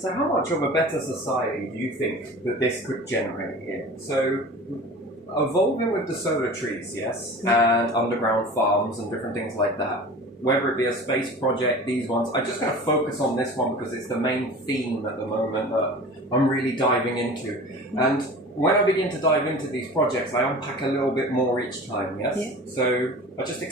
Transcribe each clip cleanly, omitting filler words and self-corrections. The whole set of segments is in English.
So how much of a better society do you think that this could generate here? So evolving with the solar trees, yes, and underground farms and different things like that. Whether it be a space project, these ones, I'm just going to focus on this one because it's the main theme at the moment that I'm really diving into. And when I begin to dive into these projects, I unpack a little bit more each time, yes? Yeah. So I just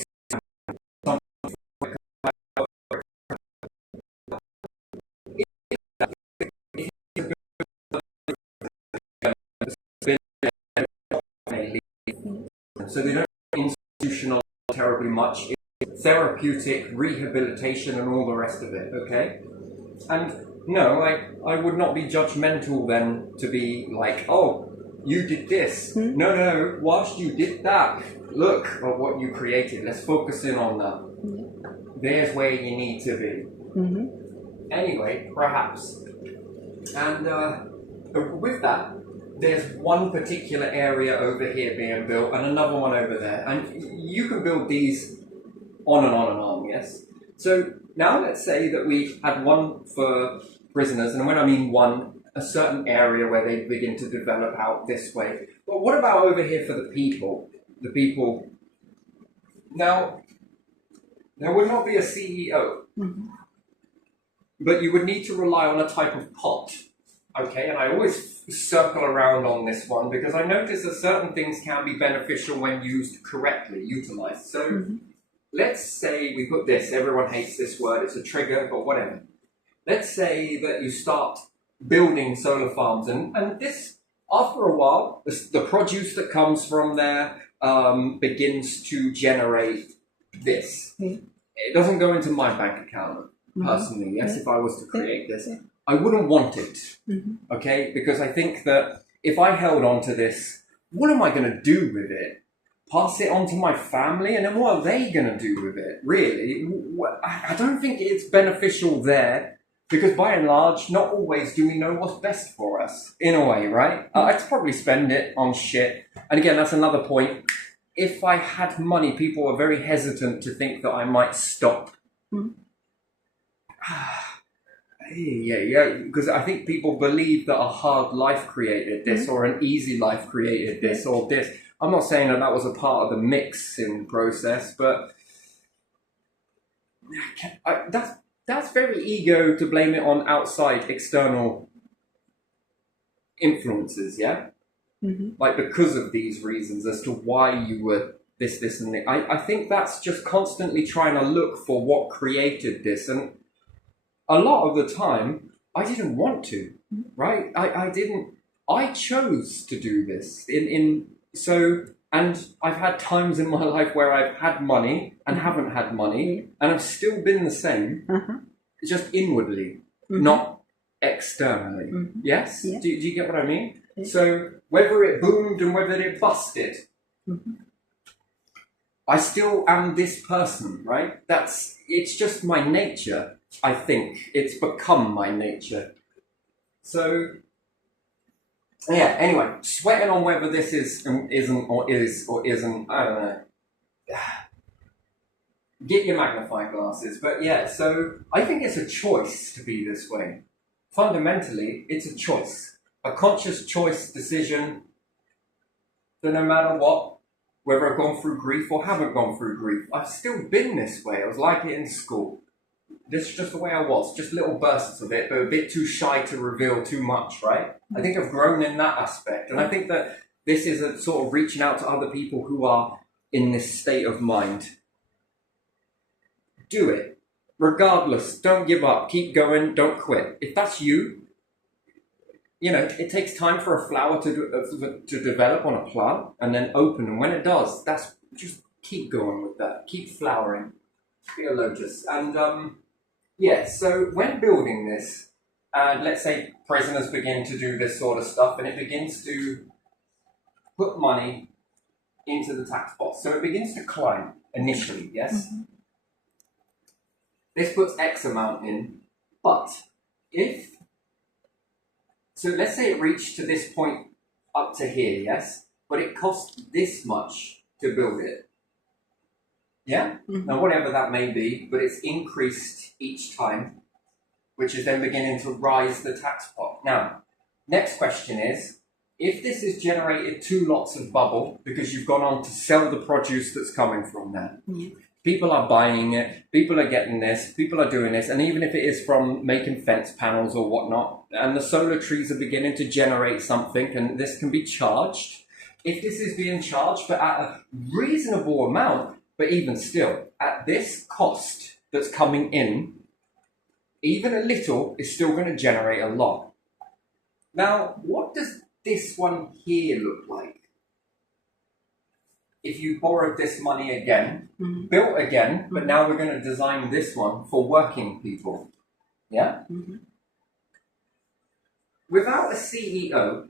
so they don't institutional terribly much. It's therapeutic, rehabilitation, and all the rest of it, okay? And no, I would not be judgmental then to be like, oh, you did this. No, whilst you did that, look at what you created. Let's focus in on that. There's where you need to be. Anyway, perhaps. And with that, there's one particular area over here being built and another one over there. And you can build these on and on and on, yes? So now let's say that we had one for prisoners, and when I mean one, a certain area where they begin to develop out this way. But what about over here for the people? The people. Now, there would not be a CEO, but you would need to rely on a type of pot. Okay, and I always circle around on this one because I notice that certain things can be beneficial when used correctly, utilized. So let's say we put this, everyone hates this word, it's a trigger, but whatever. Let's say that you start building solar farms and this, after a while, the produce that comes from there begins to generate this. It doesn't go into my bank account personally, yes, if I was to create this. I wouldn't want it, okay? Because I think that if I held on to this, what am I going to do with it? Pass it on to my family? And then what are they going to do with it, really? I don't think it's beneficial there because by and large, not always do we know what's best for us, in a way, right? I'd probably spend it on shit. And again, that's another point. If I had money, people are very hesitant to think that I might stop. Yeah, because I think people believe that a hard life created this or an easy life created this or this. I'm not saying that was a part of the mixing process, but that's very ego to blame it on outside external influences, yeah? Like because of these reasons as to why you were this, and that. I think that's just constantly trying to look for what created this. And a lot of the time, I didn't want to, right? I chose to do this. And I've had times in my life where I've had money and haven't had money, and I've still been the same, just inwardly, not externally. Yes? Yeah. Do you get what I mean? Yeah. So whether it boomed and whether it busted, I still am this person, right? It's just my nature. I think it's become my nature. So, yeah, anyway, sweating on whether this is and isn't or is or isn't, I don't know. Get your magnifying glasses. But yeah, so I think it's a choice to be this way. Fundamentally, it's a choice. A conscious choice decision that no matter what, whether I've gone through grief or haven't gone through grief, I've still been this way. I was like it in school. This is just the way I was, just little bursts of it, but a bit too shy to reveal too much, right? I think I've grown in that aspect. And I think that this is a sort of reaching out to other people who are in this state of mind. Do it. Regardless, don't give up, keep going, don't quit. If that's you, it takes time for a flower to develop on a plant and then open. And when it does, that's just keep going with that. Keep flowering. Be a lotus. And so when building this, and let's say prisoners begin to do this sort of stuff, and it begins to put money into the tax pot. So it begins to climb initially, yes? This puts X amount in, but so let's say it reached to this point up to here, yes? But it cost this much to build it. Yeah? Now, whatever that may be, but it's increased each time. which is then beginning to rise the tax pot. Now, next question is, if this has generated 2 lots of bubble because you've gone on to sell the produce that's coming from there, people are buying it, people are getting this, people are doing this, and even if it is from making fence panels or whatnot, and the solar trees are beginning to generate something, and this can be charged. If this is being charged, but at a reasonable amount, but even still, at this cost that's coming in, even a little is still going to generate a lot. Now, what does this one here look like? If you borrowed this money again, built again, but now we're going to design this one for working people. Yeah? Without a CEO,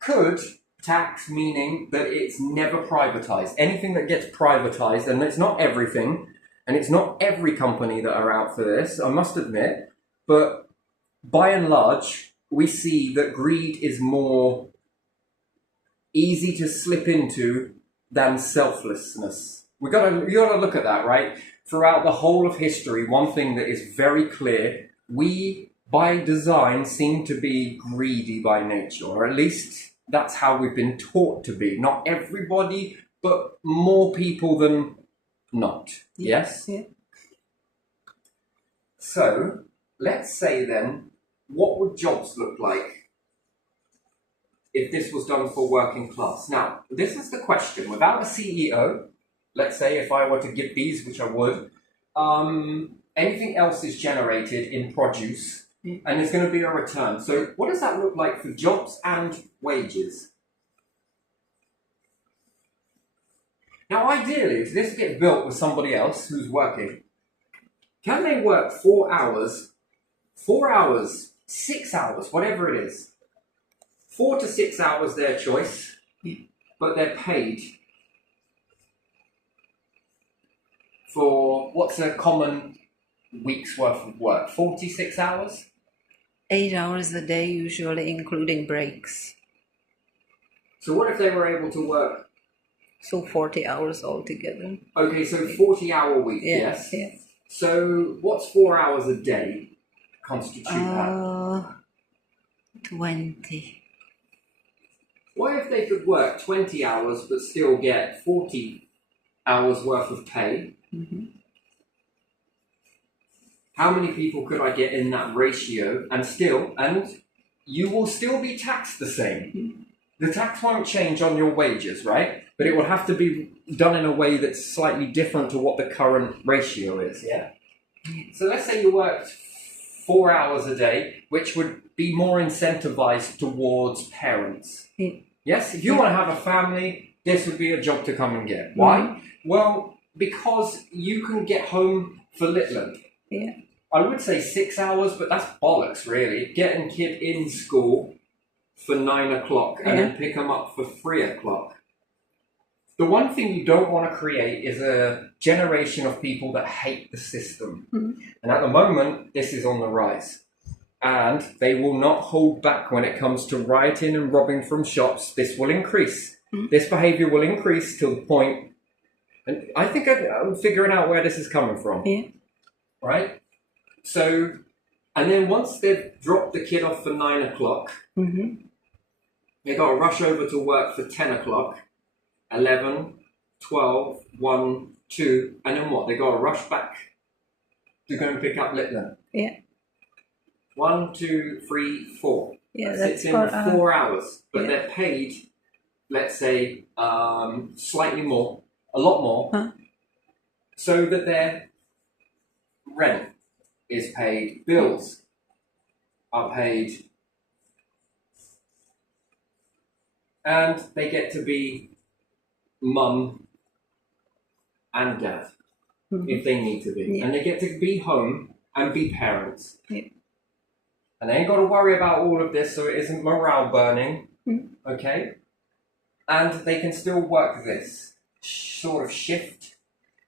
could tax meaning that it's never privatized? Anything that gets privatized, and it's not everything, and it's not every company that are out for this, I must admit, but by and large, we see that greed is more easy to slip into than selflessness. You gotta look at that, right? Throughout the whole of history, one thing that is very clear, we by design seem to be greedy by nature, or at least that's how we've been taught to be. Not everybody, but more people than not. Yes? Yeah. So, let's say then, what would jobs look like if this was done for working class? Now, this is the question. Without a CEO, let's say if I were to give these, which I would, anything else is generated in produce, and there's going to be a return. So what does that look like for jobs and wages? Now, ideally, if this gets built with somebody else who's working, can they work 4 hours, 6 hours, whatever it is? 4 to 6 hours, their choice, but they're paid for what's a common week's worth of work? 46 hours? 8 hours a day, usually including breaks. So what if they were able to work? So 40 hours altogether. Okay, so 40-hour week, yes? Yes. So what's 4 hours a day constitute that? 20. What if they could work 20 hours but still get 40 hours worth of pay? How many people could I get in that ratio and you will still be taxed the same? The tax won't change on your wages, right? But it will have to be done in a way that's slightly different to what the current ratio is, yeah? So let's say you worked 4 hours a day, which would be more incentivized towards parents. Yes, if you want to have a family, this would be a job to come and get. Why? Well, because you can get home for littler. Yeah. I would say 6 hours, but that's bollocks, really. Getting kid in school for 9 o'clock and then pick them up for 3 o'clock. The one thing you don't want to create is a generation of people that hate the system. And at the moment, this is on the rise. And they will not hold back when it comes to rioting and robbing from shops. This will increase. This behaviour will increase to the point, and I think I'm figuring out where this is coming from. Yeah. Right? So, and then once they've dropped the kid off for 9 o'clock, they got to rush over to work for 10 o'clock, 11, 12, 1, 2, and then what? They got to rush back to go and pick up Littler. Yeah. 1, 2, 3, 4. Yeah, That's in 4 hours, but they're paid, let's say, slightly more, a lot more, so that their rent is paid, bills are paid, and they get to be mum and dad if they need to be, and they get to be home and be parents. And they ain't got to worry about all of this, so it isn't morale burning, okay? And they can still work this sort of shift.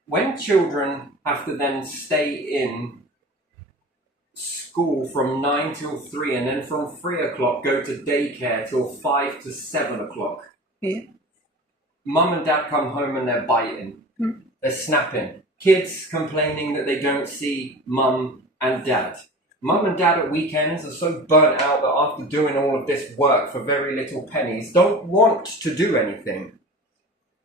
When children have to then stay in school from 9 till 3, and then from 3 o'clock go to daycare till 5 to 7 o'clock. Mum and dad come home and they're biting. They're snapping. Kids complaining that they don't see mum and dad. Mum and dad at weekends are so burnt out that after doing all of this work for very little pennies, don't want to do anything.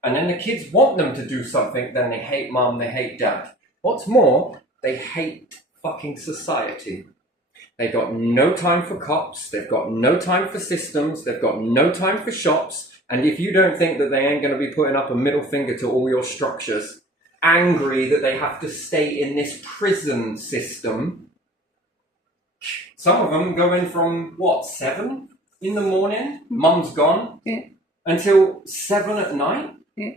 And then the kids want them to do something, then they hate mum, they hate dad. What's more, they hate fucking society. They've got no time for cops, they've got no time for systems, they've got no time for shops, and if you don't think that they ain't going to be putting up a middle finger to all your structures, angry that they have to stay in this prison system. Some of them go in from, 7 in the morning, mum's gone, until 7 at night. Yeah.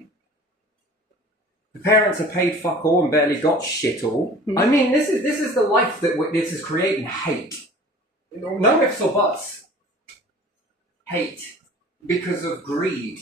The parents are paid fuck all and barely got shit all. I mean, this is the life that this is creating hate. No ifs or buts. Hate. Because of greed.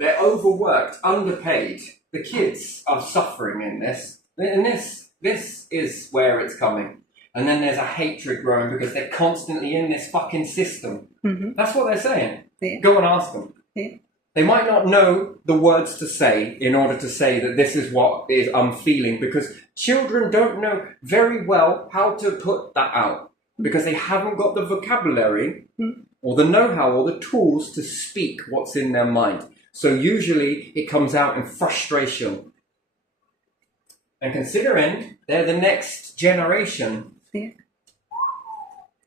They're overworked, underpaid. The kids are suffering in this. And this is where it's coming. And then there's a hatred growing because they're constantly in this fucking system. Mm-hmm. That's what they're saying. Yeah. Go and ask them. Yeah. They might not know the words to say in order to say that this is what I'm feeling, because children don't know very well how to put that out because they haven't got the vocabulary or the know-how or the tools to speak what's in their mind. So usually it comes out in frustration. And considering they're the next generation,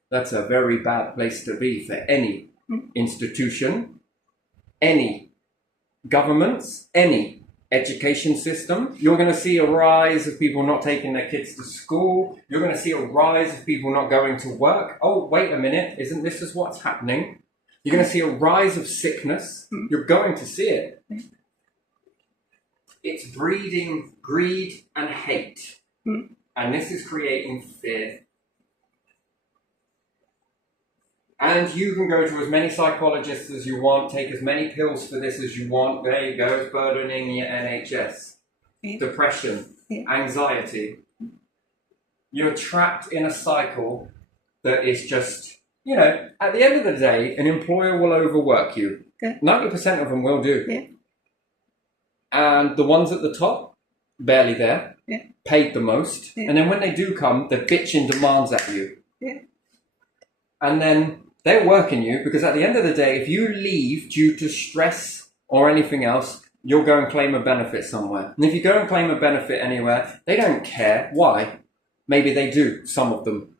that's a very bad place to be for any institution, any governments, any education system. You're going to see a rise of people not taking their kids to school. You're going to see a rise of people not going to work. Oh, wait a minute. Isn't this just what's happening? You're going to see a rise of sickness. You're going to see it. It's breeding greed and hate. And this is creating fear. And you can go to as many psychologists as you want, take as many pills for this as you want. There you go, it's burdening your NHS. Depression, anxiety. You're trapped in a cycle that is just, at the end of the day, an employer will overwork you. 90% of them will do. And the ones at the top, barely there, paid the most. And then when they do come, they're bitching demands at you. And then they're working you because at the end of the day, if you leave due to stress or anything else, you'll go and claim a benefit somewhere. And if you go and claim a benefit anywhere, they don't care. Why? Maybe they do, some of them.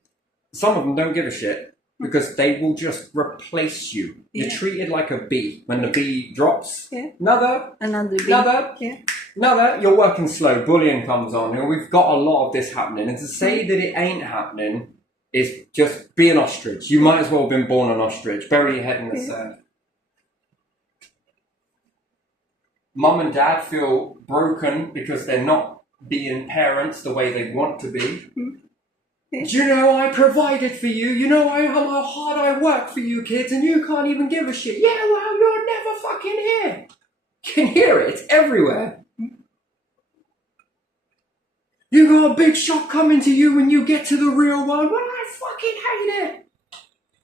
Some of them don't give a shit because they will just replace you. You're treated like a bee. When the bee drops, another bee. Another, you're working slow, bullying comes on. And we've got a lot of this happening. And to say that it ain't happening is just be an ostrich. You might as well have been born an ostrich. Bury your head in the sand. Mum and dad feel broken because they're not being parents the way they want to be. Do you know I provided for you? You know how hard I work for you kids and you can't even give a shit. Yeah, well, you're never fucking here. You can hear it. It's everywhere. You got a big shock coming to you when you get to the real world. Well, I fucking hate it.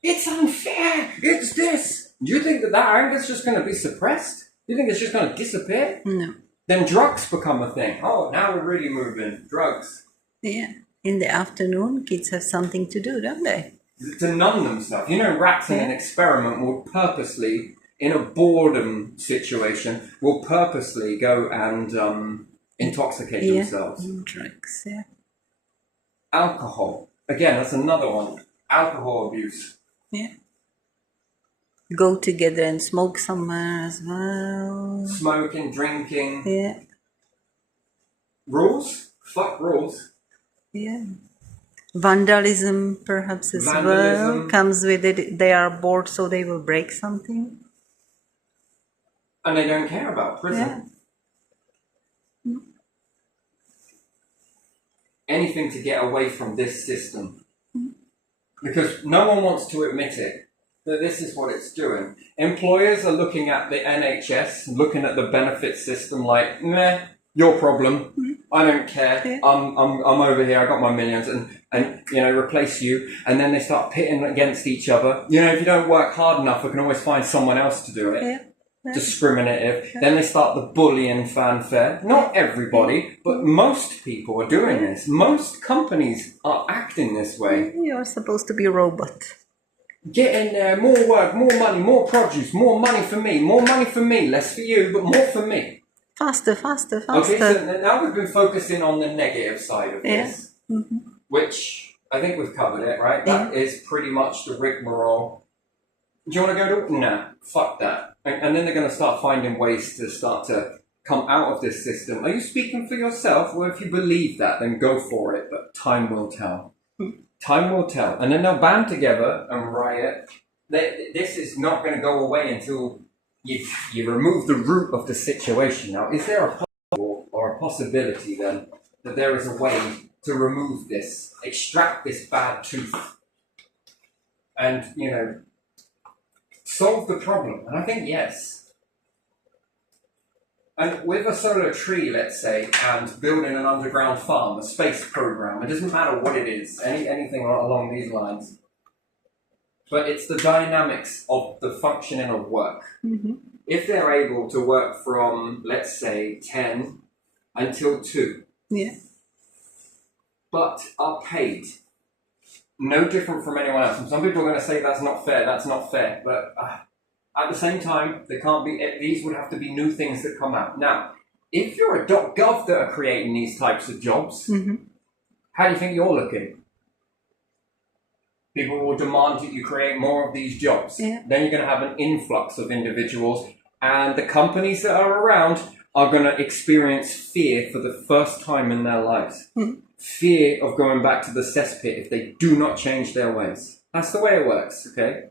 It's unfair. It's this. Do you think that anger's just going to be suppressed? Do you think it's just going to disappear? No. Then drugs become a thing. Oh, now we're really moving. Drugs. Yeah. In the afternoon, kids have something to do, don't they? To numb themselves. Rats in an experiment will purposely, in a boredom situation, will purposely go and intoxicate themselves. Drugs, Alcohol. Again, that's another one. Alcohol abuse. Go together and smoke somewhere as well. Smoking, drinking. Rules? Fuck rules. Vandalism, perhaps, as well, comes with it. They are bored, so they will break something. And they don't care about prison. Anything to get away from this system. Because no one wants to admit it, that this is what it's doing. Employers are looking at the NHS, looking at the benefit system like, meh, your problem. I don't care. I'm over here. I got my millions, and replace you. And then they start pitting against each other. If you don't work hard enough, we can always find someone else to do it. discriminative. Then they start the bullying fanfare. Not everybody, but most people are doing this. Most companies are acting this way. You're supposed to be a robot. Get in there, more work, more money, more produce, more money for me, less for you, but more for me. Faster, faster, faster. Okay, so now we've been focusing on the negative side of this, which I think we've covered it, right? That is pretty much the rigmarole. Do you want to go to? Nah, fuck that. And then they're going to start finding ways to start to come out of this system. Are you speaking for yourself? Well, if you believe that, then go for it, but time will tell. Time will tell. And then they'll band together and riot. This is not going to go away until you remove the root of the situation. Now, is there a possible or a possibility then that there is a way to remove this, extract this bad tooth, and, you know, solve the problem? And I think yes. And with a solar tree, let's say, and building an underground farm, a space program, it doesn't matter what it is, anything along these lines. But it's the dynamics of the functioning of work. If they're able to work from, let's say, 10 until 2, but are paid no different from anyone else. And some people are going to say that's not fair, but at the same time, there can't be, these would have to be new things that come out. Now, if you're a .gov that are creating these types of jobs, how do you think you're looking? People will demand that you create more of these jobs. Then you're going to have an influx of individuals, and the companies that are around are going to experience fear for the first time in their lives. Fear of going back to the cesspit if they do not change their ways. That's the way it works, okay?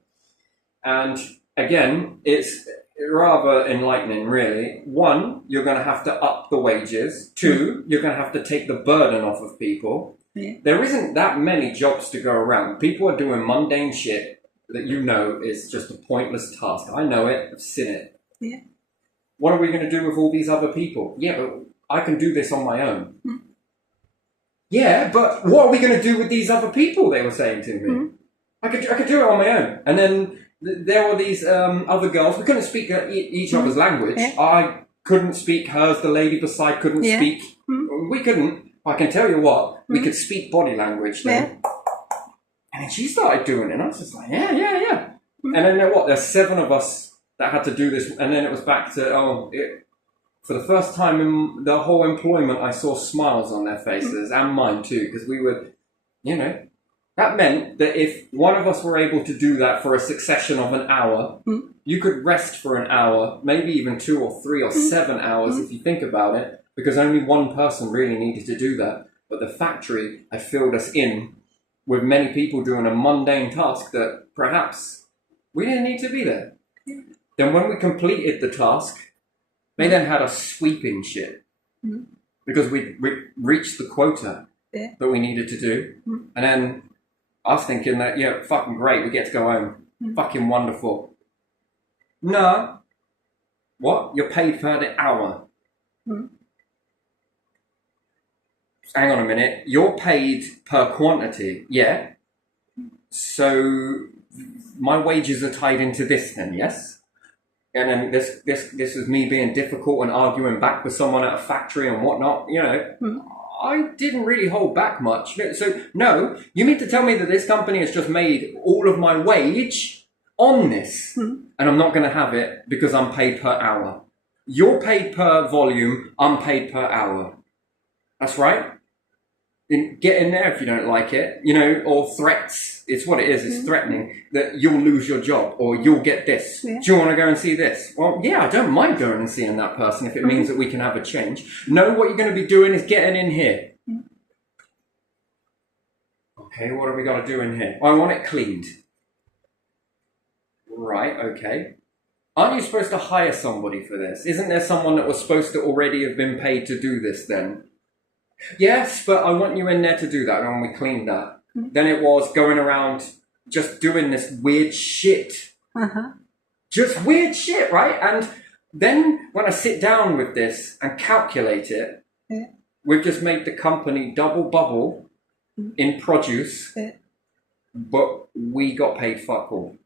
And again, it's rather enlightening, really. 1, you're going to have to up the wages. 2, you're going to have to take the burden off of people. There isn't that many jobs to go around. People are doing mundane shit that you know is just a pointless task. I know it. I've seen it. What are we going to do with all these other people? Yeah, but I can do this on my own. Yeah, but what are we going to do with these other people, they were saying to me. I could do it on my own. And then there were these other girls. We couldn't speak each other's language. I couldn't speak hers. The lady beside couldn't speak. We couldn't. I can tell you what, we could speak body language then. And then she started doing it, and I was just like, yeah. And then there's 7 of us that had to do this, and then it was back to, for the first time in the whole employment, I saw smiles on their faces, and mine too, because we were, you know, that meant that if one of us were able to do that for a succession of an hour, you could rest for an hour, maybe even 2 or 3 or 7 hours if you think about it, because only one person really needed to do that. But the factory had filled us in with many people doing a mundane task that perhaps we didn't need to be there. Then when we completed the task, they then had us sweeping shit because we reached the quota that we needed to do. And then I was thinking that, yeah, fucking great, we get to go home. Fucking wonderful. No. What? You're paid per the hour. Hang on a minute. You're paid per quantity. Yeah. So my wages are tied into this then, yes? And then this is me being difficult and arguing back with someone at a factory and whatnot, you know. I didn't really hold back much. So, no, you mean to tell me that this company has just made all of my wage on this, and I'm not going to have it because I'm paid per hour. You're paid per volume, I'm paid per hour. That's right. Get in there if you don't like it, you know, or threats. It's what it is. It's threatening that you'll lose your job or you'll get this. Do you want to go and see this? Well, yeah, I don't mind going and seeing that person if it means that we can have a change. No, what you're going to be doing is getting in here. Okay, what have we got to do in here? I want it cleaned. Right, okay. Aren't you supposed to hire somebody for this? Isn't there someone that was supposed to already have been paid to do this then? Yes, but I want you in there to do that. And when we cleaned that, then it was going around just doing this weird shit. Just weird shit, right? And then when I sit down with this and calculate it, we've just made the company double bubble in produce, but we got paid fuck all.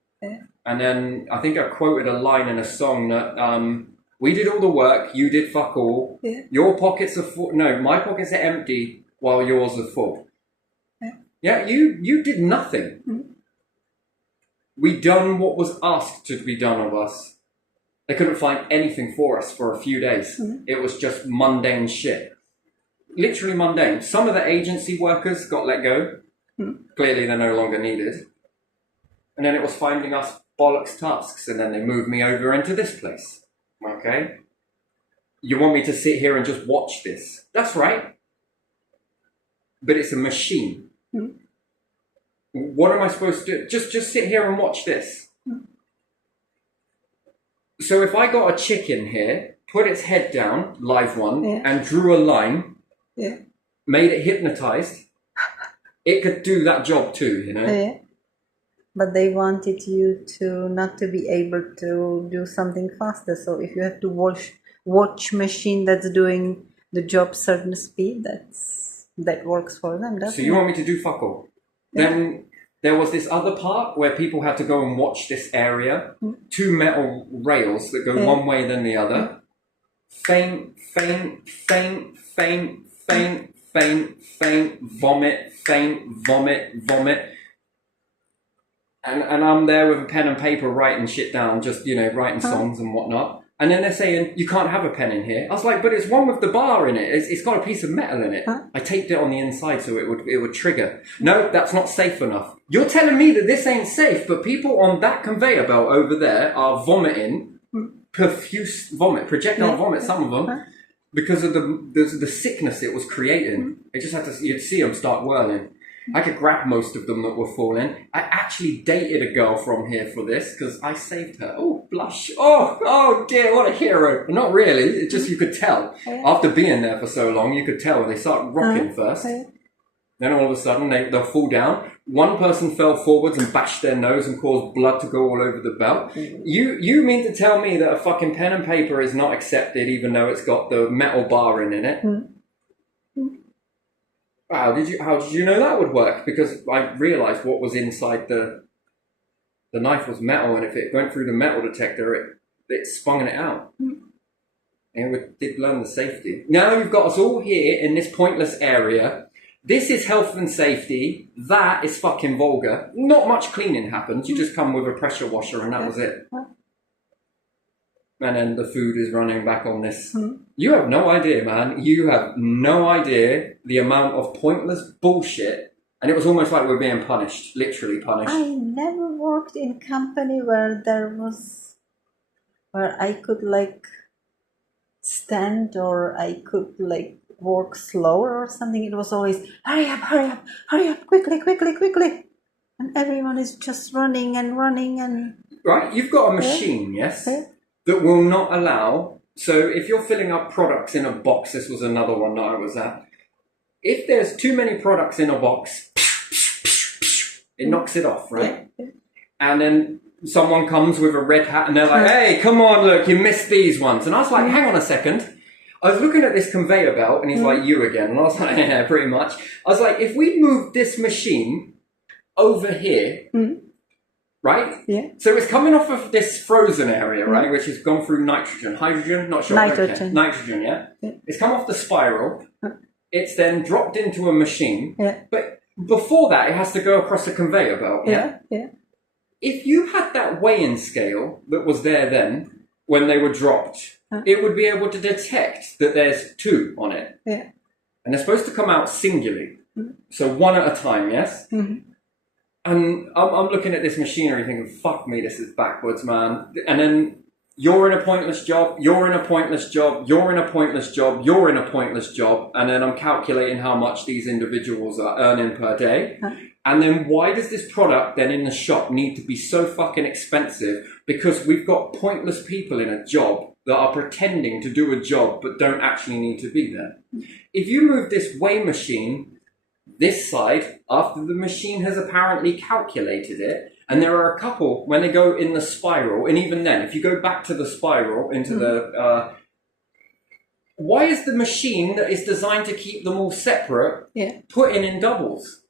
And then I think I quoted a line in a song that we did all the work, you did fuck all. Yeah. Your pockets are full. No, my pockets are empty while yours are full. Yeah, you did nothing. We done what was asked to be done of us. They couldn't find anything for us for a few days. It was just mundane shit. Literally mundane. Some of the agency workers got let go. Clearly they're no longer needed. And then it was finding us bollocks tasks, and then they moved me over into this place. Okay? You want me to sit here and just watch this? That's right. But it's a machine. What am I supposed to do? Just sit here and watch this. So if I got a chicken here, put its head down, live one, and drew a line, made it hypnotized, it could do that job too, you know? Yeah. But they wanted you to not to be able to do something faster. So if you have to watch machine that's doing the job certain speed, that works for them. So you want me to do fuck all? Then there was this other part where people had to go and watch this area. 2 metal rails that go one way then the other. Faint, faint, faint, faint, faint, faint, faint, vomit, faint, vomit, vomit. And I'm there with a pen and paper writing shit down, just, you know, writing songs and whatnot. And then they're saying, you can't have a pen in here. I was like, but it's one with the bar in it. It's got a piece of metal in it. I taped it on the inside so it would trigger. No, that's not safe enough. You're telling me that this ain't safe, but people on that conveyor belt over there are vomiting, profuse vomit, projectile vomit, some of them, because of the sickness it was creating. It just had to, you'd see them start whirling. I could grab most of them that were falling. I actually dated a girl from here for this because I saved her. Oh, blush. Oh dear, what a hero. Not really. It's just you could tell. After being there for so long, you could tell when they start rocking first. Then all of a sudden, they'll fall down. One person fell forwards and bashed their nose and caused blood to go all over the belt. You mean to tell me that a fucking pen and paper is not accepted even though it's got the metal bar in it? How did you know that would work? Because I realised what was inside the knife was metal, and if it went through the metal detector, it spun it out. And we did learn the safety. Now you've got us all here in this pointless area. This is health and safety. That is fucking vulgar. Not much cleaning happens. You just come with a pressure washer and that was it. And then the food is running back on this. You have no idea, man. You have no idea the amount of pointless bullshit. And it was almost like we're being punished, literally punished. I never worked in company where I could like stand or I could like work slower or something. It was always, hurry up, quickly. And everyone is just running and... Right, you've got a machine, yes? That will not allow, so if you're filling up products in a box, this was another one that I was at, if there's too many products in a box, it knocks it off, right? And then someone comes with a red hat and they're like, hey, come on, look, you missed these ones. And I was like, hang on a second. I was looking at this conveyor belt and he's like, you again. And I was like, yeah, pretty much. I was like, if we moved this machine over here, right? Yeah. So it's coming off of this frozen area, right? Which has gone through hydrogen, not sure. Nitrogen. Nitrogen, yeah? It's come off the spiral. It's then dropped into a machine. But before that, it has to go across a conveyor belt. If you had that weighing scale that was there then, when they were dropped, it would be able to detect that there's 2 on it. And they're supposed to come out singularly. So one at a time, yes? And I'm looking at this machinery thinking, fuck me, this is backwards, man. And then you're in a pointless job, you're in a pointless job, you're in a pointless job, you're in a pointless job. And then I'm calculating how much these individuals are earning per day. And then why does this product then in the shop need to be so fucking expensive? Because we've got pointless people in a job that are pretending to do a job but don't actually need to be there. If you move this weigh machine this side, after the machine has apparently calculated it, and there are a couple, when they go in the spiral, and even then, if you go back to the spiral, into the... why is the machine that is designed to keep them all separate put in doubles?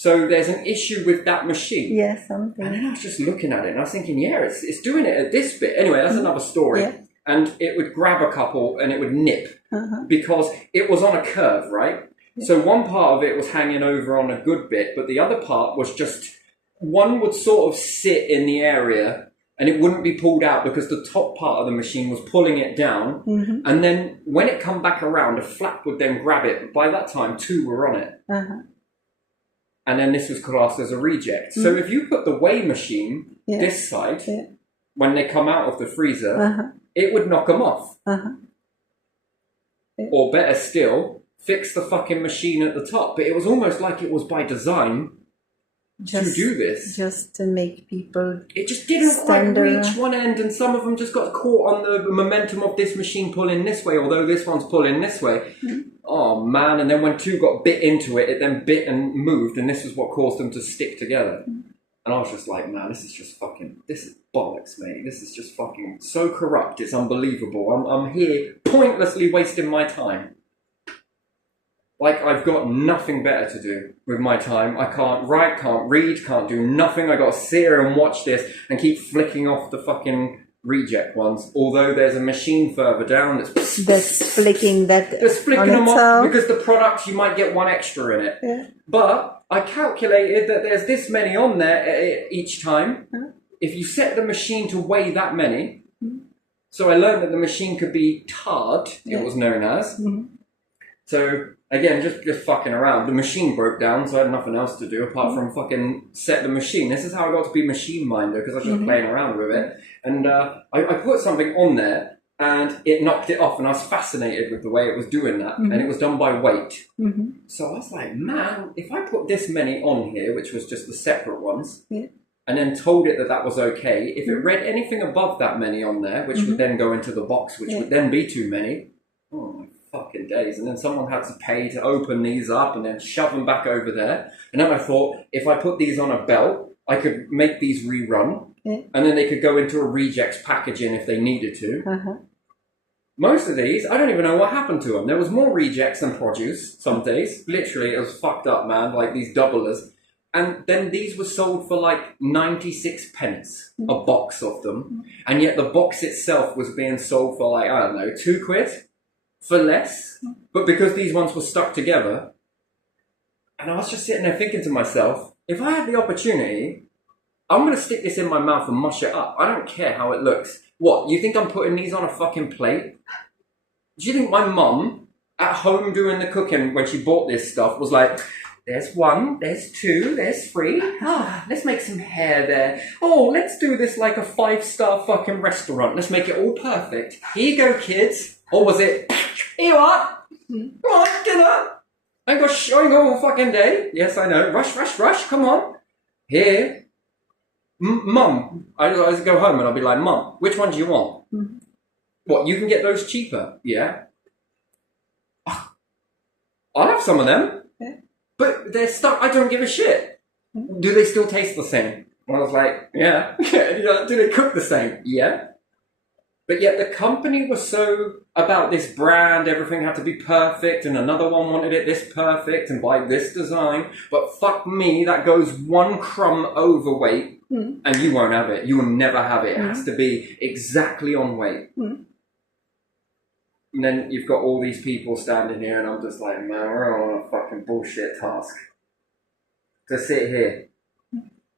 So there's an issue with that machine. Yeah, And something. then I was just looking at it and I was thinking, yeah, it's doing it at this bit. Anyway, that's another story. Yeah. And it would grab a couple and it would nip Uh-huh. because it was on a curve, right? So one part of it was hanging over on a good bit, but the other part was just, one would sort of sit in the area and it wouldn't be pulled out because the top part of the machine was pulling it down. Mm-hmm. And then when it come back around, a flap would then grab it. But by that time, two were on it. Uh-huh. And then this was classed as a reject. So if you put the weigh machine Yeah. this side, Yeah. when they come out of the freezer, Uh-huh. it would knock them off. Uh-huh. Or better still, fix the fucking machine at the top. But it was almost like it was by design to do this. Just to make people. It just didn't quite Stand reach one end, and some of them just got caught on the momentum of this machine pulling this way, although this one's pulling this way. Oh man, and then when two got bit into it, it then bit and moved, and this was what caused them to stick together. And I was just like, man, this is bollocks, mate. This is just fucking so corrupt, it's unbelievable. I'm here pointlessly wasting my time. Like, I've got nothing better to do with my time. I can't write, can't read, can't do nothing. I got to sit here and watch this and keep flicking off the fucking reject ones. Although there's a machine further down That's flicking that that's flicking on them off itself. because the product, you might get one extra in it. Yeah. But I calculated that there's this many on there each time. If you set the machine to weigh that many, so I learned that the machine could be tarred, it was known as. So again, just fucking around. The machine broke down, so I had nothing else to do apart from fucking set the machine. This is how I got to be machine minder, because I was just playing around with it. And I put something on there, and it knocked it off, and I was fascinated with the way it was doing that. And it was done by weight. So I was like, man, if I put this many on here, which was just the separate ones, and then told it that that was okay, if it read anything above that many on there, which would then go into the box, which would then be too many, oh my fucking days. And then someone had to pay to open these up and then shove them back over there. And then I thought, if I put these on a belt, I could make these rerun, and then they could go into a rejects packaging if they needed to. Most of these, I don't even know what happened to them. There was more rejects than produce some days. Literally, it was fucked up, man, like these doublers. And then these were sold for like 96 pence, a box of them. And yet the box itself was being sold for like, I don't know, £2 for less. But because these ones were stuck together, and I was just sitting there thinking to myself, if I had the opportunity, I'm going to stick this in my mouth and mush it up. I don't care how it looks. What, you think I'm putting these on a fucking plate? Do you think my mum, at home doing the cooking when she bought this stuff, was like, there's one, there's two, there's three. Ah, let's make some hair there. Oh, let's do this like a 5-star fucking restaurant. Let's make it all perfect. Here you go, kids. Or was it, here you are. Come on, dinner. I ain't got showing all fucking day. Yes, I know. Rush, rush, rush. Come on. Here. Mum. I go home and I'll be like, Mum, which one do you want? What, you can get those cheaper? Yeah. I'll have some of them. But they're stuck. I don't give a shit. Do they still taste the same? And I was like, yeah. Do they cook the same? Yeah. But yet the company was so about this brand, everything had to be perfect, and another one wanted it this perfect and by this design. But fuck me, that goes one crumb overweight, and you won't have it. You will never have it. It has to be exactly on weight. And then you've got all these people standing here, and I'm just like, man, we're on a fucking bullshit task. To sit here.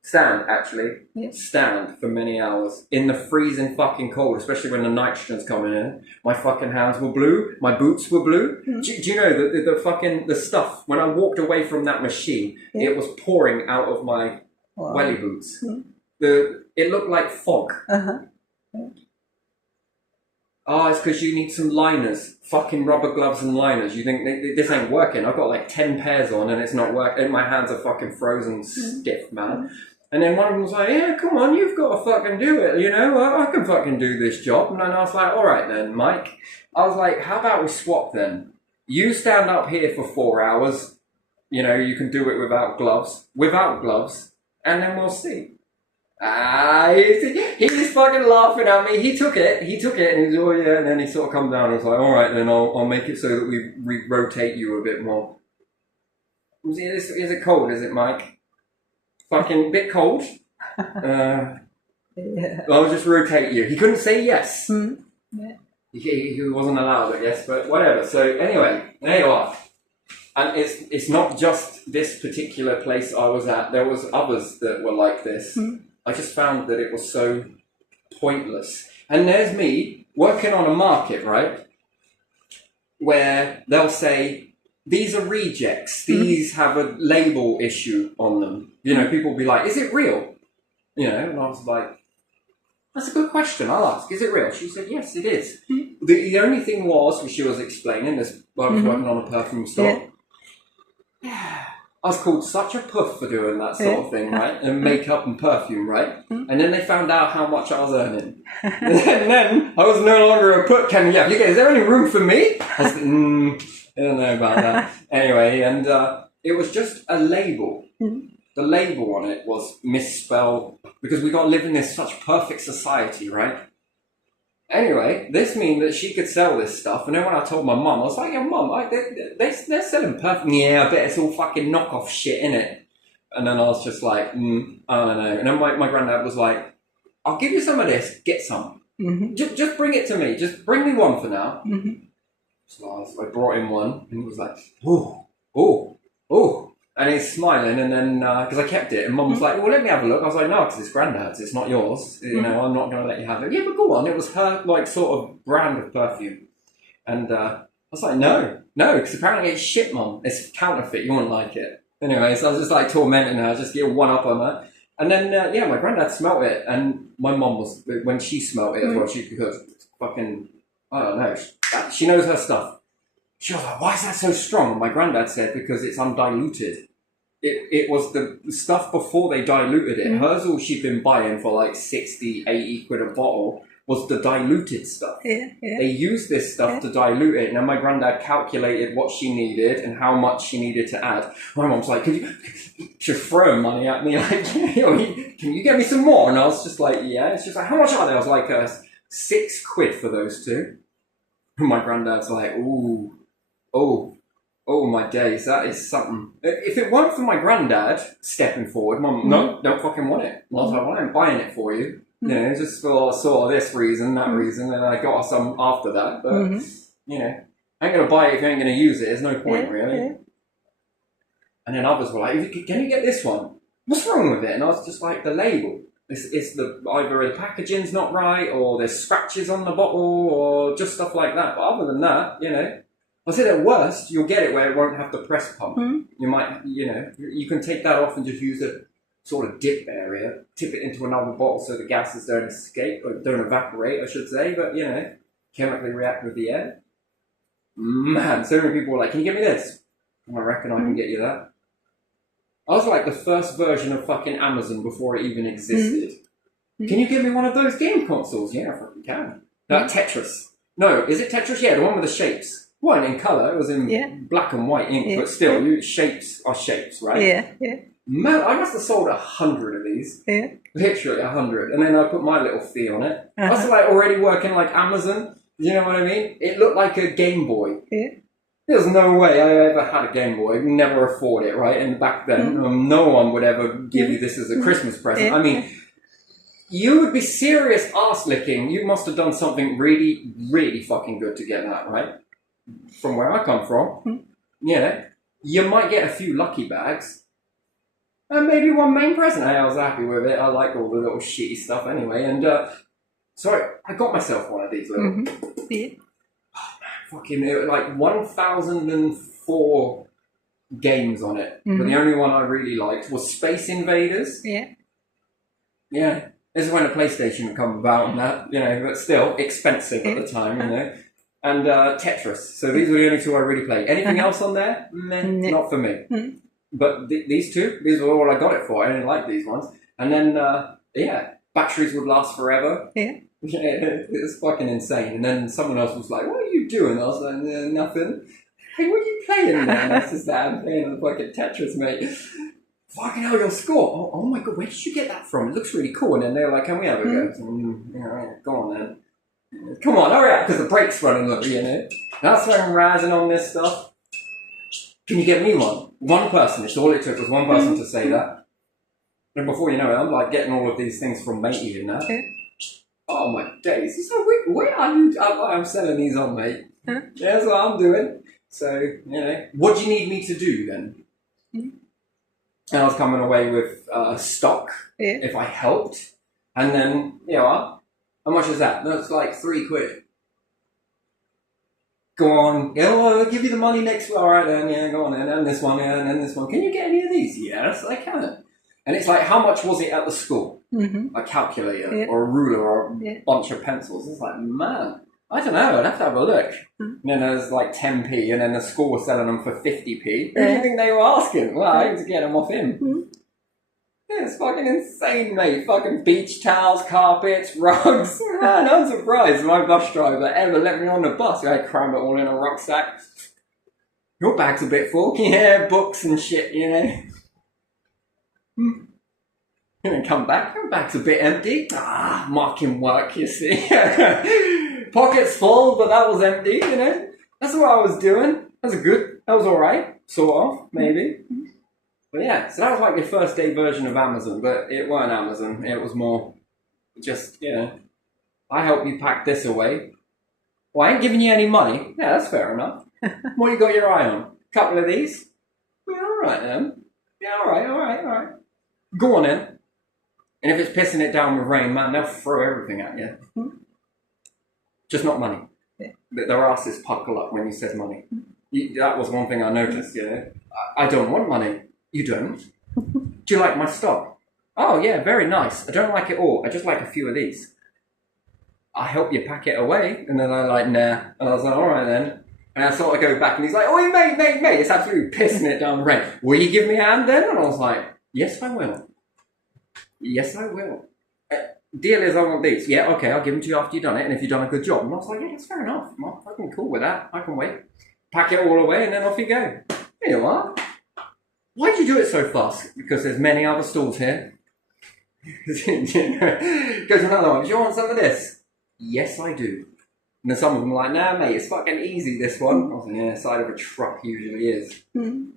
Stand, actually. Stand for many hours. In the freezing fucking cold, especially when the nitrogen's coming in. My fucking hands were blue. My boots were blue. Do you know, the stuff, when I walked away from that machine, it was pouring out of my welly boots. It looked like fog. Oh, it's because you need some liners. Fucking rubber gloves and liners. You think this ain't working. I've got like 10 pairs on and it's not working. My hands are fucking frozen stiff, man. And then one of them was like, yeah, come on, you've got to fucking do it. You know, I can fucking do this job. And then I was like, all right then, Mike. I was like, how about we swap then? You stand up here for 4 hours. You know, you can do it without gloves. And then we'll see. He's fucking laughing at me. He took it, and he's, oh yeah, and then he sort of come down and was like, all right, then I'll make it so that we rotate you a bit more. Is it cold? Is it, Mike? Fucking bit cold. Yeah. I'll just rotate you. He couldn't say yes. Yeah. He wasn't allowed, I guess, but whatever. So anyway, there you are. And it's not just this particular place I was at. There was others that were like this. I just found that it was so pointless. And there's me working on a market, right? Where they'll say, these are rejects. These have a label issue on them. You know, people will be like, is it real? You know, and I was like, that's a good question. I'll ask, is it real? She said, yes, it is. The only thing was, she was explaining this, I was working on a perfume store. I was called such a puff for doing that sort of thing, right? And makeup and perfume, right? And then they found out how much I was earning. And then I was no longer a puff. Is there any room for me? I was like, I don't know about that. Anyway, and it was just a label. The label on it was misspelled because we got to live in this such perfect society, right? Anyway, this means that she could sell this stuff, and then when I told my mum, I was like, yeah, mum, they're selling perfume. Yeah, I bet it's all fucking knockoff shit, innit? And then I was just like, I don't know. And then my granddad was like, I'll give you some of this, get some. Just bring it to me. Just bring me one for now. So I brought him one, and he was like, oh. And he's smiling, and then, because I kept it, and Mum was like, well, let me have a look. I was like, no, because it's Granddad's, it's not yours. You know, I'm not going to let you have it. Yeah, but go on. It was her, like, sort of brand of perfume. And I was like, no, because apparently it's shit, Mum. It's counterfeit. You won't like it. Anyway, so I was just, like, tormenting her, just get one up on her. And then, my Granddad smelt it, and my Mum was, when she smelt it as well, she goes, fucking, I don't know, she knows her stuff. She was like, why is that so strong? And my Granddad said, because it's undiluted. It was the stuff before they diluted it. Hers, all she'd been buying for like 60, 80 quid a bottle, was the diluted stuff. They used this stuff to dilute it. And then my Granddad calculated what she needed and how much she needed to add. My Mum's like, she was throwing money at me, like, can you get me some more? And I was just like, yeah. And she's like, how much are they? I was like, 6 quid for those two. And my Granddad's like, Oh my days, that is something. If it weren't for my Granddad stepping forward, Mum, no, don't fucking want it. I was like, well, I'm buying it for you. You know, just for sort of this reason, that reason, and I got some after that. But, you know, I ain't going to buy it if you ain't going to use it. There's no point, really. And then others were like, can you get this one? What's wrong with it? And I was just like, the label. It's either the packaging's not right, or there's scratches on the bottle, or just stuff like that. But other than that, you know, I said at worst, you'll get it where it won't have the press pump. You might, you know, you can take that off and just use a sort of dip area, tip it into another bottle so the gases don't escape, or don't evaporate, I should say, but, you know, chemically react with the air. Man, so many people were like, can you get me this? And I reckon I can get you that. I was like the first version of fucking Amazon before it even existed. Can you give me one of those game consoles? Yeah, I fucking can. Tetris. No, is it Tetris? Yeah, the one with the shapes. Well, in colour, it was in black and white ink, but still, shapes are shapes, right? Man, I must have sold 100 of these. Literally 100. And then I put my little fee on it. I was like already working like Amazon. You know what I mean? It looked like a Game Boy. There's no way I ever had a Game Boy. I'd never afford it, right? And back then, no one would ever give you this as a Christmas present. I mean, you would be serious ass licking. You must have done something really, really fucking good to get that, right? From where I come from, yeah, you might get a few lucky bags, and maybe one main present. Hey, I was happy with it. I like all the little shitty stuff anyway, and so I got myself one of these little. Fucking like 1004 games on it, but the only one I really liked was Space Invaders. Yeah. This is when a PlayStation had come about, and that, you know, but still expensive at the time, you know. And Tetris. So these were the only two I really played. Anything else on there? Not for me. But these two, these were all I got it for. I didn't like these ones. And then, batteries would last forever. It was fucking insane. And then someone else was like, what are you doing? I was like, nothing. Hey, what are you playing there? And I said, I'm playing the fucking Tetris, mate. Fucking hell, your score. Oh my God, where did you get that from? It looks really cool. And then they were like, can we have a go? So, go on then. Come on, hurry up, because the brake's running low, you know. That's why I'm razzing on this stuff. Can you get me one? One person, it's all it took was one person to say that. And before you know it, I'm like getting all of these things from Matey and that. Yeah. Oh my days. He's like, where are you? I'm selling these on, mate. Huh? Yeah, that's what I'm doing. So, you know, what do you need me to do then? Mm. And I was coming away with stock Yeah. if I helped. And then, you know, how much is that? That's like £3. Go on. Yeah, well, I'll give you the money next week. All right, then. Yeah, go on. And then this one. Yeah, and then this one. Can you get any of these? Yes, I can. And it's like, how much was it at the school? Mm-hmm. A calculator Yeah. or a ruler or a Yeah. bunch of pencils. It's like, man, I don't know. I'd have to have a look. Mm. And then there's like 10p, and then the school was selling them for 50p. Who do Yeah. you think they were asking? Well, I had to get them off him. Mm. Yeah, it's fucking insane, mate. Fucking beach towels, carpets, rugs. Man, I'm surprised my bus driver ever let me on the bus. I cram it all in a rucksack. Your bag's a bit full. Yeah, books and shit, you know. And then come back, your bag's a bit empty. Ah, marking work, you see. Pockets full, but that was empty, you know. That's what I was doing. That was alright. Sort of, maybe. But yeah, so that was like your first day version of Amazon, but it weren't Amazon. It was more just, you know, I help you pack this away. Well, I ain't giving you any money. Yeah, that's fair enough. What you got your eye on? Couple of these? Yeah, alright then. Yeah, alright. Go on in. And if it's pissing it down with rain, man, they'll throw everything at you. Mm. Just not money. Yeah. Their asses puckle up when you said money. That was one thing I noticed, you know. I don't want money. You don't? Do you like my stock? Oh, yeah, very nice. I don't like it all. I just like a few of these. I'll help you pack it away. And then I like, nah. And I was like, all right then. And I sort of go back and he's like, oh, mate. It's absolutely pissing it down the rain. Will you give me a hand then? And I was like, yes, I will. Yes, I will. Deal is I want these. Yeah, okay, I'll give them to you after you've done it. And if you've done a good job. And I was like, yeah, that's fair enough. I'm fucking cool with that. I can wait. Pack it all away and then off you go. Here you are. Why do you do it so fast? Because there's many other stalls here. Go to another one. Do you want some of this? Yes, I do. And then some of them are like, nah, mate, it's fucking easy, this one. I was like, yeah, side of a truck usually is. Mm.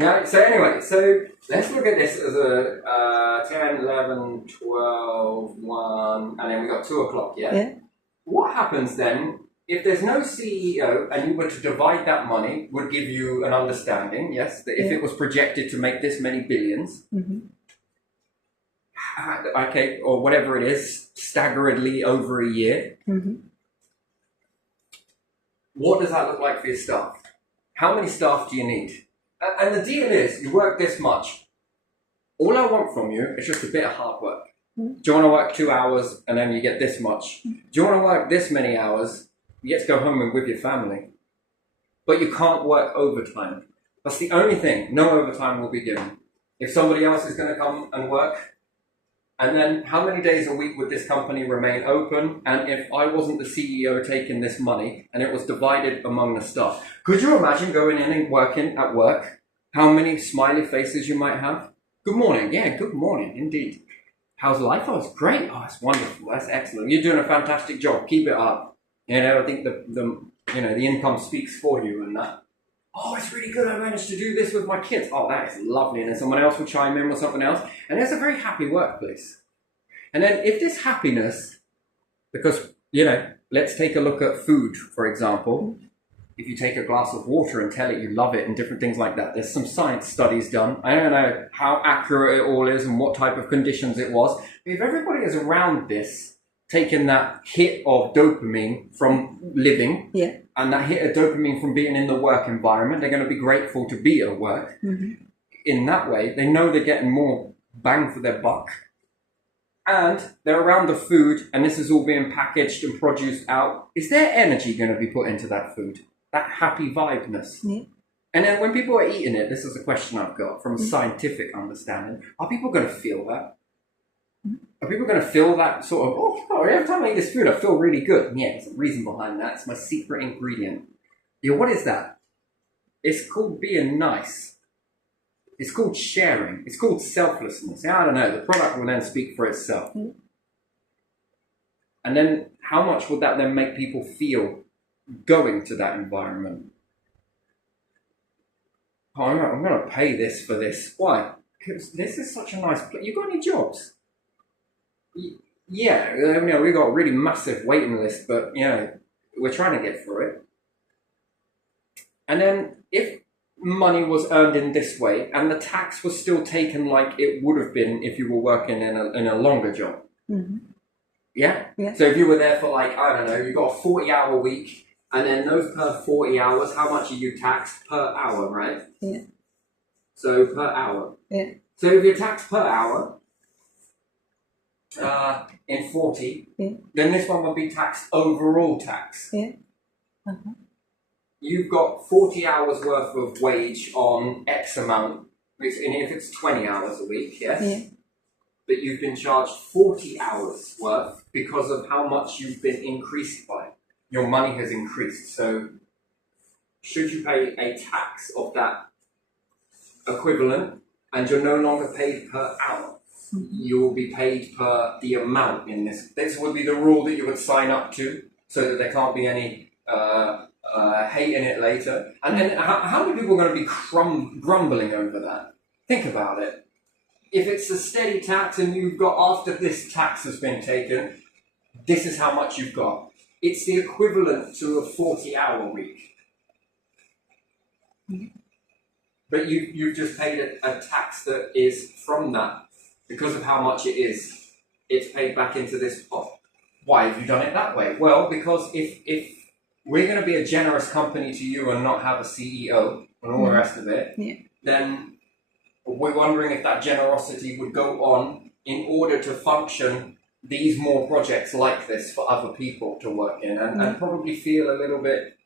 Yeah, so anyway, so let's look at this as a 10, 11, 12, 1, and then we got 2 o'clock, yeah? Yeah. What happens then if there's no CEO and you were to divide that money, would give you an understanding, yes, that if Yeah. it was projected to make this many billions, Mm-hmm. okay, or whatever it is, staggeredly over a year, Mm-hmm. what does that look like for your staff? How many staff do you need? And the deal is, you work this much. All I want from you is just a bit of hard work. Mm. Do you want to work 2 hours and then you get this much? Do you want to work this many hours? You get to go home and with your family. But you can't work overtime. That's the only thing. No overtime will be given. If somebody else is going to come and work, and then how many days a week would this company remain open? And if I wasn't the CEO taking this money and it was divided among the staff, could you imagine going in and working at work? How many smiley faces you might have? Good morning. Yeah, good morning, indeed. How's life? Oh, it's great. Oh, it's wonderful. That's excellent. You're doing a fantastic job. Keep it up. You know, I think the income speaks for you and that. Oh, it's really good. I managed to do this with my kids. Oh, that is lovely. And then someone else will chime in with something else. And it's a very happy workplace. And then if this happiness, because, you know, let's take a look at food, for example. If you take a glass of water and tell it you love it and different things like that, there's some science studies done. I don't know how accurate it all is and what type of conditions it was. But if everybody is around this, taking that hit of dopamine from living, Yeah. and that hit of dopamine from being in the work environment, they're going to be grateful to be at work. Mm-hmm. In that way, they know they're getting more bang for their buck. And they're around the food, and this is all being packaged and produced out. Is there energy going to be put into that food? That happy vibeness? Yeah. And then when people are eating it, this is a question I've got from a scientific understanding. Are people going to feel that? Are people going to feel that sort of, oh, every time I eat this food, I feel really good? Yeah, there's a reason behind that. It's my secret ingredient. Yeah, what is that? It's called being nice. It's called sharing. It's called selflessness. I don't know. The product will then speak for itself. Mm. And then how much would that then make people feel going to that environment? oh, I'm going to pay this for this. Why? Because this is such a nice place. You got any jobs? Yeah, we got a really massive waiting list, but we're trying to get through it. And then if money was earned in this way and the tax was still taken like it would have been if you were working in a longer job. Mm-hmm. Yeah? Yeah. So if you were there for like, I don't know, you got a 40-hour week, and then those per 40 hours, how much are you taxed per hour, right? Yeah. So per hour. Yeah. So if you're taxed per hour in 40, Yeah. then this one would be taxed overall tax. Yeah. Uh-huh. You've got 40 hours worth of wage on X amount, and if it's 20 hours a week, yes? Yeah. But you've been charged 40 hours worth because of how much you've been increased by. Your money has increased. So should you pay a tax of that equivalent and you're no longer paid per hour, you will be paid per the amount in this. This would be the rule that you would sign up to so that there can't be any hate in it later. And then how many people are going to be grumbling over that? Think about it. If it's a steady tax and you've got, after this tax has been taken, this is how much you've got. It's the equivalent to a 40-hour week. But you've just paid a tax that is from that. Because of how much it is, it's paid back into this pot. Why have you done it that way? Well, because if we're going to be a generous company to you and not have a CEO and all the rest of it, then we're wondering if that generosity would go on in order to function these more projects like this for other people to work in and probably feel a little bit,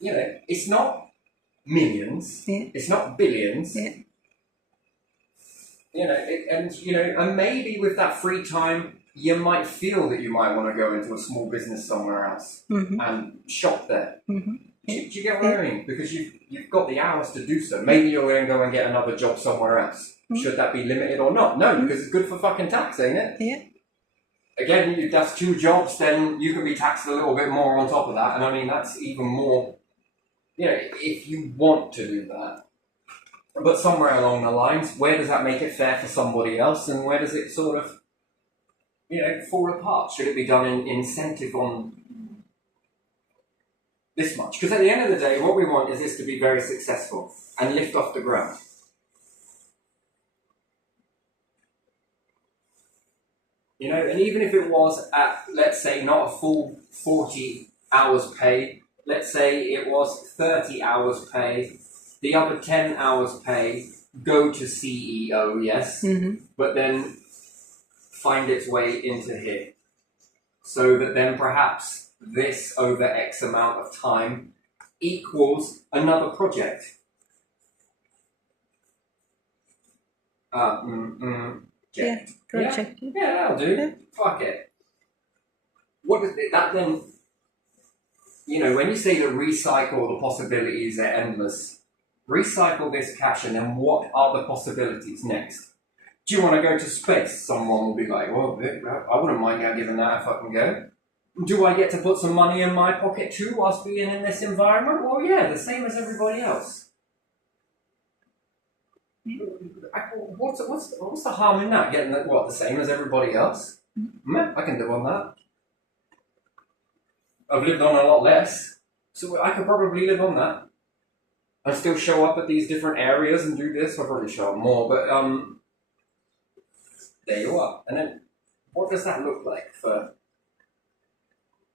it's not millions, it's not billions, and maybe with that free time, you might feel that you might want to go into a small business somewhere else and shop there. Do you get what I mean? Because you've got the hours to do so. Maybe you're going to go and get another job somewhere else. Should that be limited or not? No, because it's good for fucking tax, ain't it? Yeah. Again, if that's 2 jobs, then you can be taxed a little bit more on top of that. And I mean, that's even more, if you want to do that. But somewhere along the lines, where does that make it fair for somebody else? And where does it sort of, fall apart? Should it be done in incentive on this much? Because at the end of the day, what we want is this to be very successful and lift off the ground. And even if it was at, let's say, not a full 40 hours pay, let's say it was 30 hours pay, the other 10 hours pay go to CEO, yes, but then find its way into here. So that then perhaps this over X amount of time equals another project. Project. Yeah, that'll do. Yeah. Fuck it. What is it? That then, when you say to recycle, the possibilities are endless. Recycle this cash, and then what are the possibilities next? Do you want to go to space? Someone will be like, well, I wouldn't mind giving that a fucking go. Do I get to put some money in my pocket too whilst being in this environment? Well, yeah, the same as everybody else. What's the harm in that? Getting the same as everybody else? I can live on that. I've lived on a lot less, so I could probably live on that. I still show up at these different areas and do this. I'll probably show up more, but there you are. And then, what does that look like for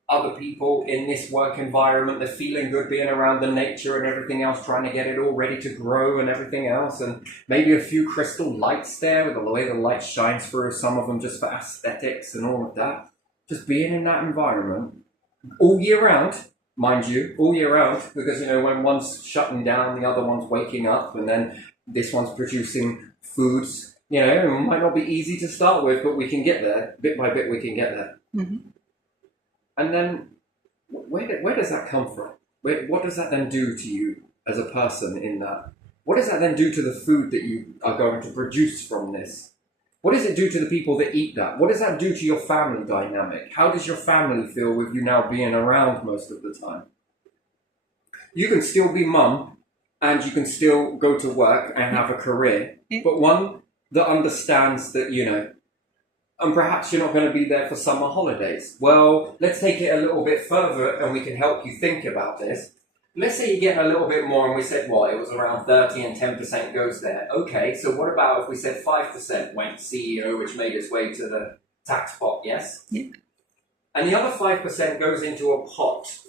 other people in this work environment? They're feeling good being around the nature and everything else, trying to get it all ready to grow and everything else, and maybe a few crystal lights there with the way the light shines through, some of them just for aesthetics and all of that. Just being in that environment all year round, mind you, all year round, because when one's shutting down, the other one's waking up, and then this one's producing foods. It might not be easy to start with, but we can get there. Bit by bit, we can get there. And then, where does that come from? What does that then do to you as a person in that? What does that then do to the food that you are going to produce from this? What does it do to the people that eat that? What does that do to your family dynamic? How does your family feel with you now being around most of the time? You can still be mum and you can still go to work and have a career, but one that understands that, you know, and perhaps you're not going to be there for summer holidays. Well, let's take it a little bit further and we can help you think about this. Let's say you get a little bit more and we said, well, it was around 30 and 10% goes there. Okay, so what about if we said 5% went CEO, which made its way to the tax pot, yes? Yeah. And the other 5% goes into a pot,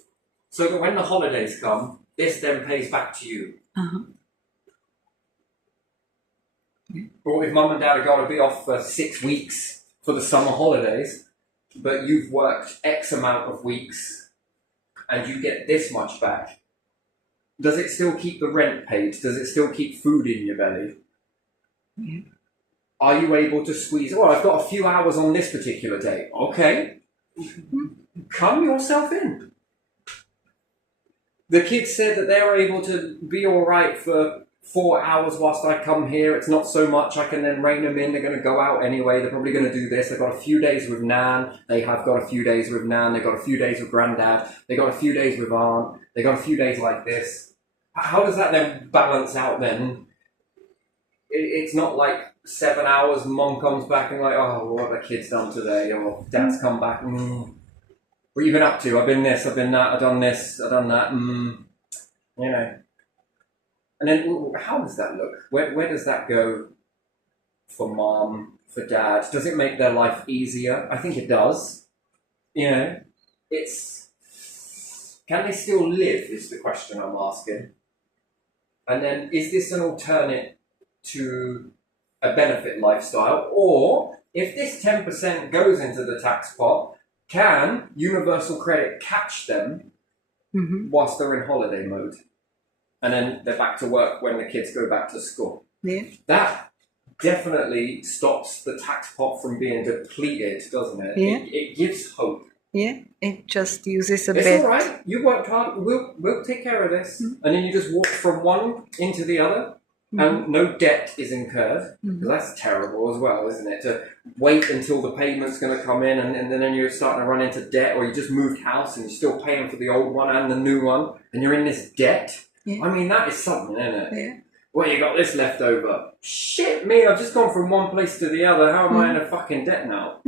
so that when the holidays come, this then pays back to you. Uh-huh. Or if mum and dad have got to be off for 6 weeks for the summer holidays, but you've worked X amount of weeks and you get this much back, does it still keep the rent paid? Does it still keep food in your belly? Yeah. Are you able to squeeze, well, I've got a few hours on this particular day. Okay, come yourself in. The kids said that they were able to be all right for 4 hours whilst I come here. It's not so much. I can then rein them in. They're going to go out anyway. They're probably going to do this. They've got a few days with Nan. They have got a few days with Nan. They've got a few days with Granddad. They got a few days with Aunt. They got a few days like this. How does that then balance out then? It's not like 7 hours and Mom comes back and like, oh, what have the kids done today? Or Dad's come back. What have you been up to? I've been this, I've been that, I've done this, I've done that. You know. And then how does that look? Where does that go for Mom, for Dad? Does it make their life easier? I think it does. You know, can they still live is the question I'm asking. And then is this an alternate to a benefit lifestyle? Or if this 10% goes into the tax pot, can Universal Credit catch them whilst they're in holiday mode? And then they're back to work when the kids go back to school. Yeah. That definitely stops the tax pot from being depleted, doesn't it? Yeah. It gives hope. Yeah, it just uses a It's bit. all right. You worked hard. We'll take care of this. And then you just walk from one into the other, and no debt is incurred. Because that's terrible as well, isn't it? To wait until the payment's going to come in, and then you're starting to run into debt, or you just moved house and you're still paying for the old one and the new one, and you're in this debt. Yeah. I mean, that is something, isn't it? Yeah. Well, you got this left over. Shit me, I've just gone from one place to the other. How am I in a fucking debt now?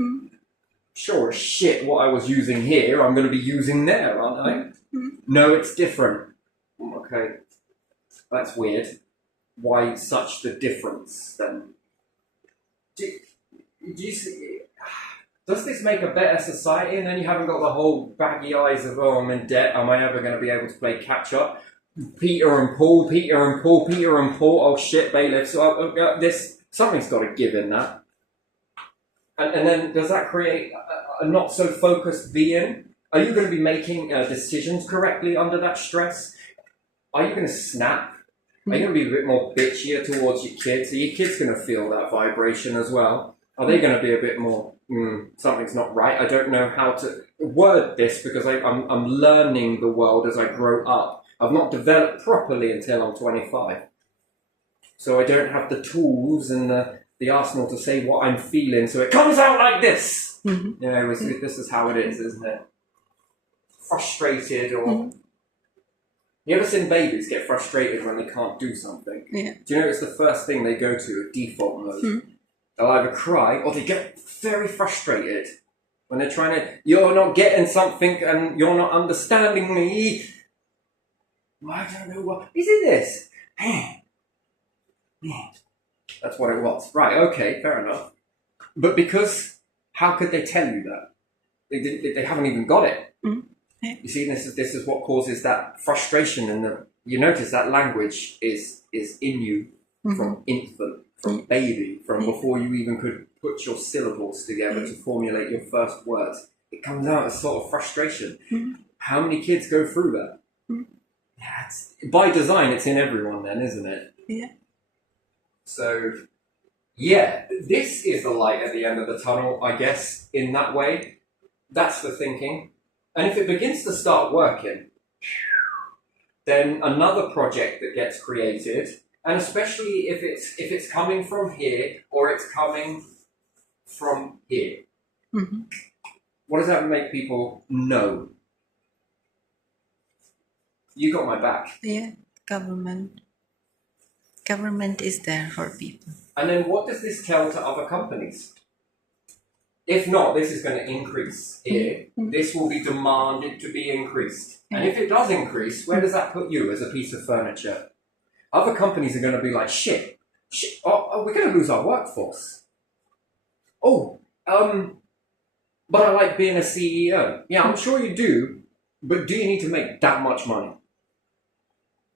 Sure as shit, what I was using here, I'm going to be using there, aren't I? No, it's different. Okay, that's weird. Why such the difference, then? Do you see, does this make a better society? And then you haven't got the whole baggy eyes of, oh, I'm in debt. Am I ever going to be able to play catch up? Peter and Paul, Peter and Paul, Peter and Paul. Oh shit, bailiffs. Something's got to give in that. And then does that create a not so focused being? Are you going to be making decisions correctly under that stress? Are you going to snap? Are you going to be a bit more bitchier towards your kids? Are your kids going to feel that vibration as well? Are they going to be a bit more, something's not right? I don't know how to word this because I'm learning the world as I grow up. I've not developed properly until I'm 25. So I don't have the tools and the arsenal to say what I'm feeling. So it comes out like this. You know, this is how it is, isn't it? Frustrated or... You ever seen babies get frustrated when they can't do something? Yeah. Do you know it's the first thing they go to, a default mode? They'll either cry or they get very frustrated when they're trying to, you're not getting something and you're not understanding me. I don't know what, is it this? That's what it was. Right, okay, fair enough. But because, how could they tell you that? They haven't even got it. You see, this is what causes that frustration, and you notice that language is in you from infant, from baby, from before you even could put your syllables together to formulate your first words. It comes out as sort of frustration. How many kids go through that? Yeah, by design, it's in everyone then, isn't it? Yeah. So, yeah, this is the light at the end of the tunnel, I guess, in that way. That's the thinking. And if it begins to start working, then another project that gets created, and especially if it's coming from here or it's coming from here, what does that make people know? You got my back. Yeah, government. Government is there for people. And then what does this tell to other companies? If not, this is going to increase here. This will be demanded to be increased. And if it does increase, where does that put you as a piece of furniture? Other companies are going to be like, shit, we're going to lose our workforce. But I like being a CEO. Yeah, I'm sure you do, but do you need to make that much money?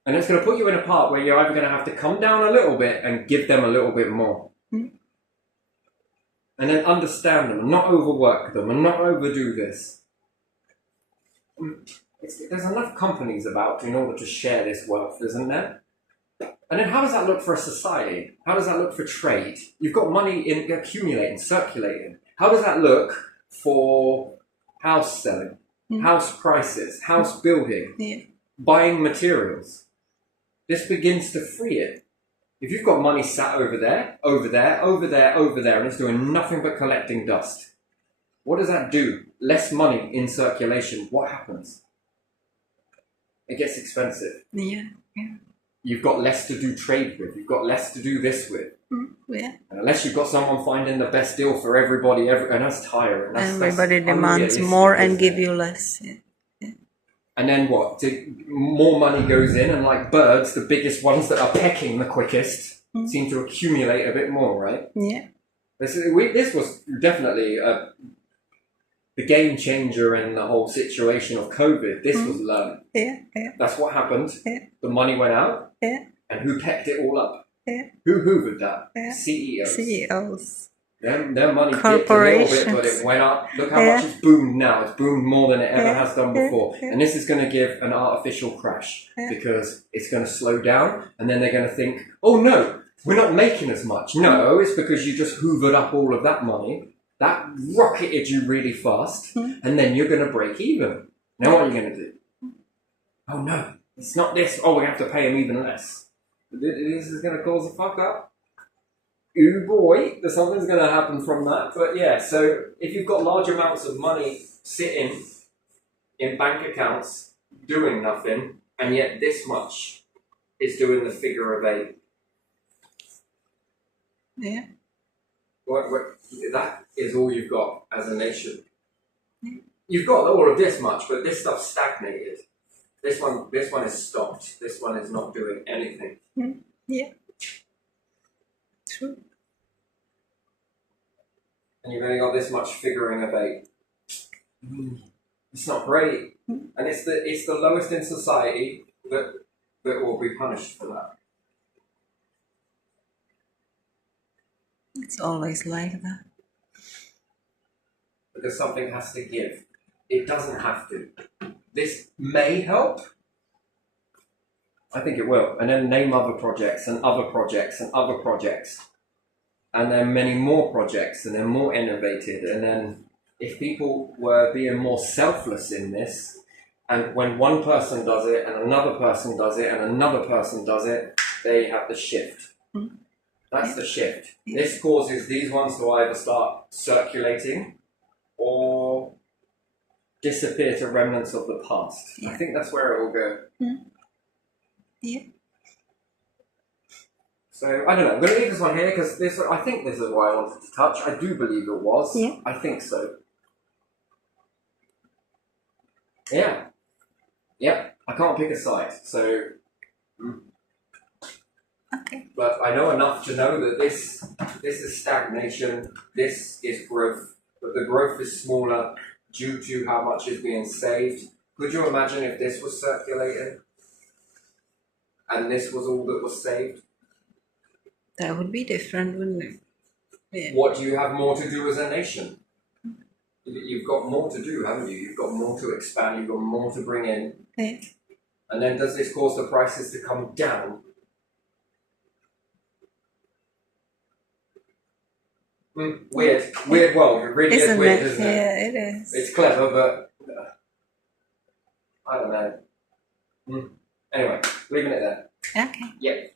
And it's going to put you in a part where you're either going to have to come down a little bit and give them a little bit more. And then understand them and not overwork them and not overdo this. There's enough companies about in order to share this wealth, isn't there? And then how does that look for a society? How does that look for trade? You've got money accumulating, circulating. How does that look for house selling, house prices, house building, buying materials? This begins to free it. If you've got money sat over there, over there, over there, over there, and it's doing nothing but collecting dust, what does that do? Less money in circulation. What happens? It gets expensive. Yeah. You've got less to do trade with. You've got less to do this with. Yeah. And unless you've got someone finding the best deal for everybody, and that's tiring. Everybody demands more and give you less. Yeah. And then what? More money goes in, and like birds, the biggest ones that are pecking the quickest seem to accumulate a bit more, right? Yeah. This was definitely the game changer in the whole situation of COVID. This was learned. Yeah. That's what happened. Yeah. The money went out. Yeah. And who pecked it all up? Yeah. Who hoovered that? Yeah. CEOs. Their money dipped a little Corporations. bit, but it went up. Look how much it's boomed now. It's boomed more than it ever has done before. And this is going to give an artificial crash because it's going to slow down. And then they're going to think, oh no, we're not making as much. No, it's because you just hoovered up all of that money. That rocketed you really fast. And then you're going to break even. Now what are you going to do? Oh no, it's not this. Oh, we have to pay them even less. This is going to cause a fuck up. Ooh boy, there's something's going to happen from that. But yeah, so if you've got large amounts of money sitting in bank accounts doing nothing, and yet this much is doing the figure of 8. Yeah. That is all you've got as a nation. You've got all of this much, but this stuff's stagnated. This one is stopped. This one is not doing anything. Yeah. True. And you've only got this much figuring of 8. It's not great. And it's the lowest in society that will be punished for that. It's always like that. Because something has to give. It doesn't have to. This may help. I think it will. And then name other projects and other projects and other projects. And then many more projects, and then more innovated. And then if people were being more selfless in this, and when one person does it, and another person does it, and another person does it, they have the shift. That's the shift. This causes these ones to either start circulating or disappear to remnants of the past. I think that's where it will go. Yeah. So, I don't know. I'm going to leave this one here because I think this is what I wanted to touch. I do believe it was. Yeah. I think so. Yeah. Yep. I can't pick a side. So, Okay. but I know enough to know that this is stagnation. This is growth. But the growth is smaller due to how much is being saved. Could you imagine if this was circulating and this was all that was saved? That would be different, wouldn't it? Yeah. What do you have more to do as a nation? You've got more to do, haven't you? You've got more to expand, you've got more to bring in. Yeah. And then does this cause the prices to come down? Weird world. It really is weird, isn't it? Yeah, it is. It's clever, but I don't know. Anyway, leaving it there. Okay. Yep.